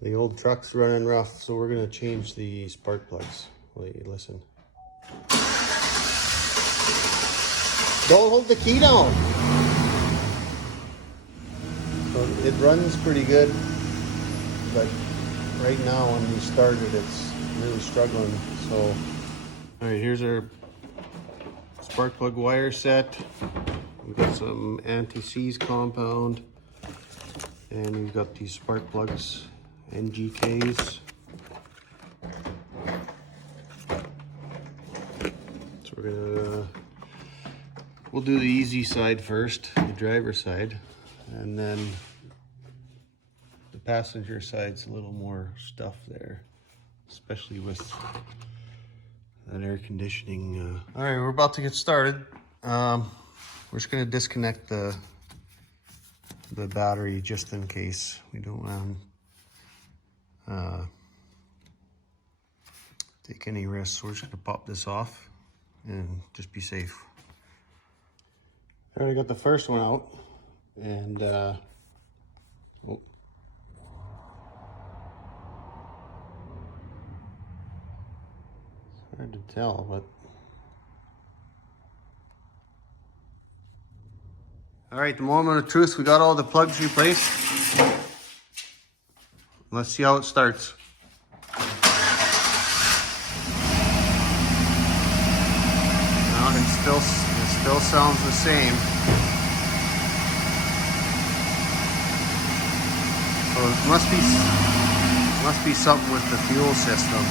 The old truck's running rough, so we're gonna change the spark plugs. Wait, listen. Don't hold the key down. So it runs pretty good, but right now when we started, it's really struggling. So, all right, here's our spark plug wire set. We've got some anti-seize compound, and we've got these spark plugs, NGKs. So we'll do the easy side first, the driver side, and then the passenger side's a little more stuff there, especially with that air conditioning. All right, we're about to get started. We're just gonna disconnect the battery just in case. We don't want to take any risks. We're just gonna pop this off and just be safe. I already got the first one out, and oh. It's hard to tell, but all right, the moment of truth. We got all the plugs replaced. Let's see how it starts. Now it still sounds the same. So it must be something with the fuel system.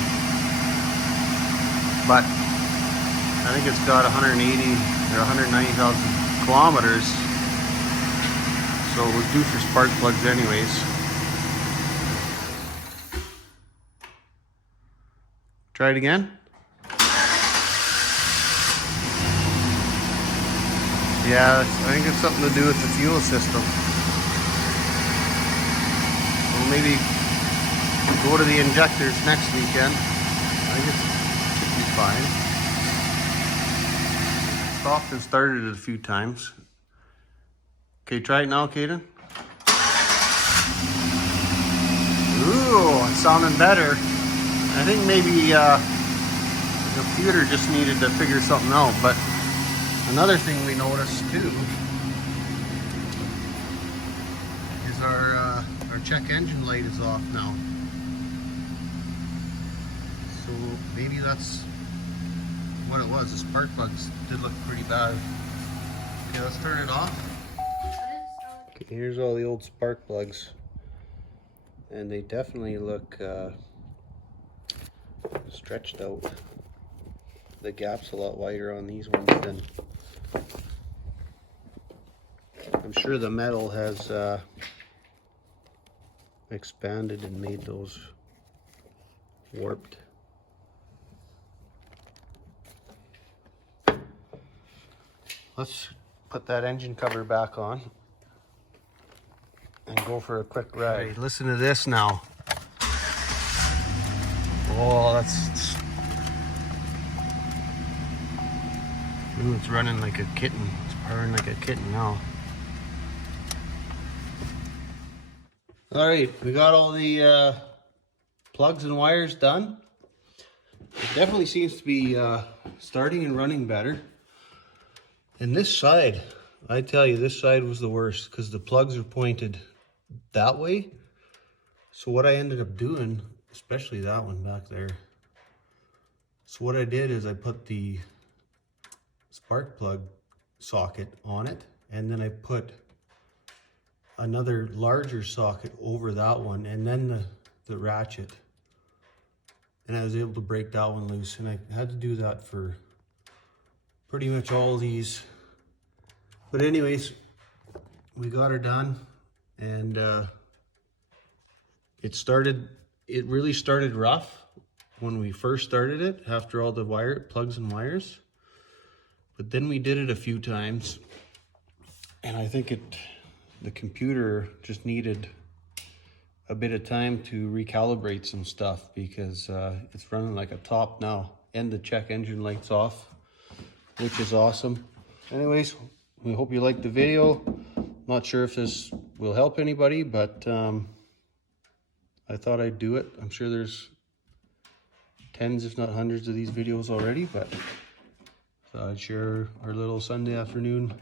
But I think it's got 180 or 190,000 kilometers. So it was due for spark plugs anyways. Try it again. Yeah, I think it's something to do with the fuel system. We'll maybe go to the injectors next weekend. I think it should be fine. Stopped and started it a few times. Okay, try it now, Kaden. Ooh, it's sounding better. I think maybe the computer just needed to figure something out. But another thing we noticed too is our check engine light is off now. So maybe that's what it was. The spark plugs did look pretty bad. Okay, let's turn it off. Okay, here's all the old spark plugs, and they definitely look stretched out. The gap's a lot wider on these ones than I'm sure the metal has expanded and made those warped. Let's put that engine cover back on and go for a quick ride. Right, listen to this now. Oh, that's... Ooh, it's running like a kitten. It's purring like a kitten now. All right, we got all the plugs and wires done. It definitely seems to be starting and running better. And this side, I tell you, this side was the worst because the plugs are pointed that way. So what I ended up doing, especially that one back there. So what I did is I put the spark plug socket on it, and then I put another larger socket over that one, and then the ratchet, and I was able to break that one loose. And I had to do that for pretty much all these. But anyways, we got her done, and it really started rough when we first started it after all the plugs and wires. But then we did it a few times, and I think the computer just needed a bit of time to recalibrate some stuff, because it's running like a top now, and the check engine light's off, which is awesome. Anyways, we hope you liked the video. Not sure if this will help anybody, but I thought I'd do it. I'm sure there's tens, if not hundreds of these videos already, but thought I'd share our little Sunday afternoon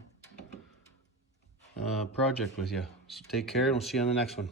project with you. So take care, and we'll see you on the next one.